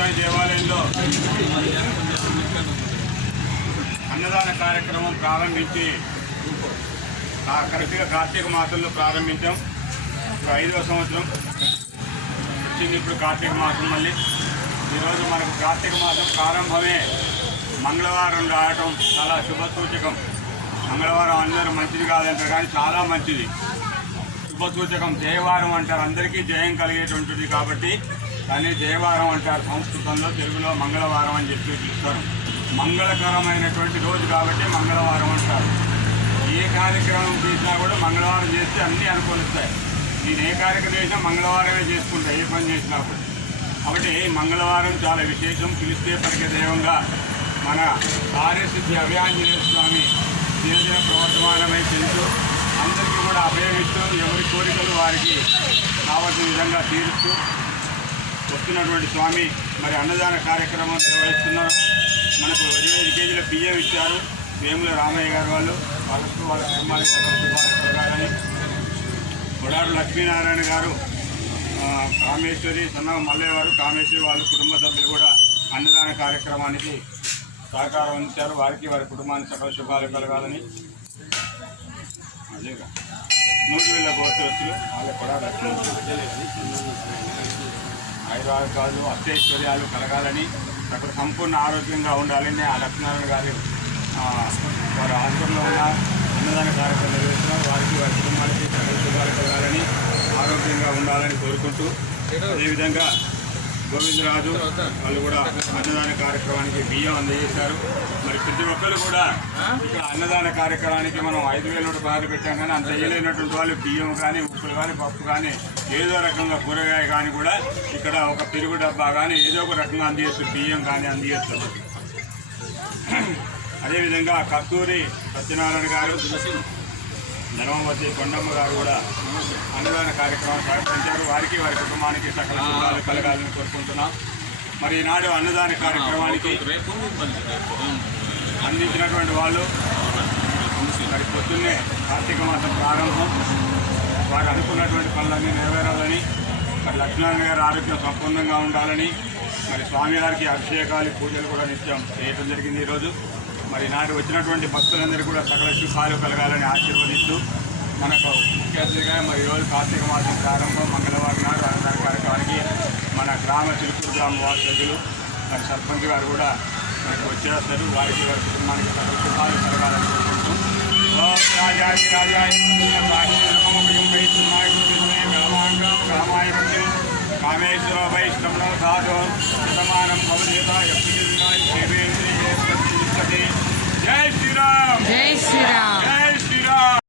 స్వామి దేవాలయంలో అన్నదాన కార్యక్రమం ప్రారంభించి కరెక్ట్గా కార్తీక మాసంలో ప్రారంభించాం. 5వ సంవత్సరం వచ్చింది. ఇప్పుడు కార్తీక మాసం మళ్ళీ ఈరోజు మనకు కార్తీక మాసం ప్రారంభమే మంగళవారం రావటం చాలా శుభసూచకం. మంగళవారం అందరూ మంచిది కాదంటారు కానీ చాలా మంచిది, శుభసూచకం. జయవారం అంటారు, అందరికీ జయం కలిగేటువంటిది కాబట్టి కానీ జయవారం అంటారు. సంస్కృతంలో, తెలుగులో మంగళవారం అని చెప్పి పిలుస్తారు. మంగళకరమైనటువంటి రోజు కాబట్టి మంగళవారం అంటారు. ఏ కార్యక్రమం చేసినా కూడా మంగళవారం చేస్తే అన్నీ అనుకూలిస్తాయి. నేను ఏ కార్యక్రమం చేసినా మంగళవారమే చేసుకుంటా, ఏ పని చేసినా కూడా. కాబట్టి మంగళవారం చాలా విశేషం. పిలిస్తే పలికే దైవంగా మన కార్యసిద్ధి అభయాంజనేయ స్వామి దినదిన ప్రవర్తమానమై తెలుసు. అందరికీ కూడా అభయమిస్తూ ఎవరి కోరికలు వారికి కావాల్సిన విధంగా తీరుస్తూ వస్తున్నటువంటి స్వామి మరి అన్నదాన కార్యక్రమం నిర్వహిస్తున్నారు. మనకు 25 కేజీల బియ్యం ఇచ్చారు వేముల రామయ్య గారు. వాళ్ళ కుటుంబానికి కలగాలని బొడారు లక్ష్మీనారాయణ గారు, కామేశ్వరి, సన్న మల్లయ్య వారు, కామేశ్వరి వాళ్ళ కుటుంబ సభ్యులు కూడా అన్నదాన కార్యక్రమానికి సహకారం అందించారు. వారికి వారి కుటుంబానికి సకల శుభాలు కలగాలని అదేగా 3,000 గోత్రస్తులు వాళ్ళకి కూడా ఆయురారోగ్యాలు అష్టైశ్వర్యాలు కలగాలని, అక్కడ సంపూర్ణ ఆరోగ్యంగా ఉండాలని ఆ లక్ష్మీనారాయణ గారు వారి ఆశ్రమంలో ఉన్న అన్నదాన కార్యక్రమం నిర్వహిస్తున్నారు. వారికి వారి కుటుంబానికి సకల శుభాలు కలగాలని, ఆరోగ్యంగా ఉండాలని కోరుకుంటూ అదేవిధంగా గోవిందరాజు వాళ్ళు కూడా అన్నదాన కార్యక్రమానికి బియ్యం అందజేశారు. మరి ప్రతి ఒక్కరు కూడా ఇక్కడ అన్నదాన కార్యక్రమానికి మనం 5,000 నోటు బాధ పెట్టాం కానీ అంత వేయలేనటువంటి వాళ్ళు బియ్యం కానీ, ఉప్పులు కానీ, పప్పు కానీ, ఏదో రకంగా కూరగాయ కానీ కూడా ఇక్కడ ఒక పెరుగు డబ్బా కానీ ఏదో ఒక రకంగా అందజేస్తారు. బియ్యం కానీ అందజేస్తారు. అదేవిధంగా కస్తూరి సత్యనారాయణ గారు, ధర్మవతి కొండమ్మ గారు కూడా అన్నదాన కార్యక్రమం సహకరించారు. వారికి వారి కుటుంబానికి సకల శుభాలు కలగాలని కోరుకుంటున్నాం. మరి ఈనాడు అన్నదాన కార్యక్రమానికి అందించినటువంటి వాళ్ళు మరి పొద్దున్నే కార్తీక మాసం ప్రారంభం, వారు అనుకున్నటువంటి పనులన్నీ నెరవేరాలని, మరి లక్ష్మీనారాయణ గారి ఆరోగ్యం సంపూర్ణంగా ఉండాలని, మరి స్వామివారికి అభిషేకాలు పూజలు కూడా నిత్యం చేయడం జరిగింది ఈరోజు. మరి నాడు వచ్చినటువంటి భక్తులందరూ కూడా సకల శుభాలు కలగాలని ఆశీర్వదిస్తూ మనకు ముఖ్య అతిథిగా మరి ఈరోజు కార్తీక మాసం ప్రారంభం మంగళవారం నాడు అన్నదాన కార్యక్రమానికి మన గ్రామ చిలుకూరు గ్రామ వాసులు మరి సర్పంచ్ గారు కూడా మనకు వచ్చేస్తారు. వారికి వారి కుటుంబానికి సకల శుభాలు కలగాలని కోరుకుంటూ కామేశ్వర వైష్ణవ సాధు శతమానం భవదేత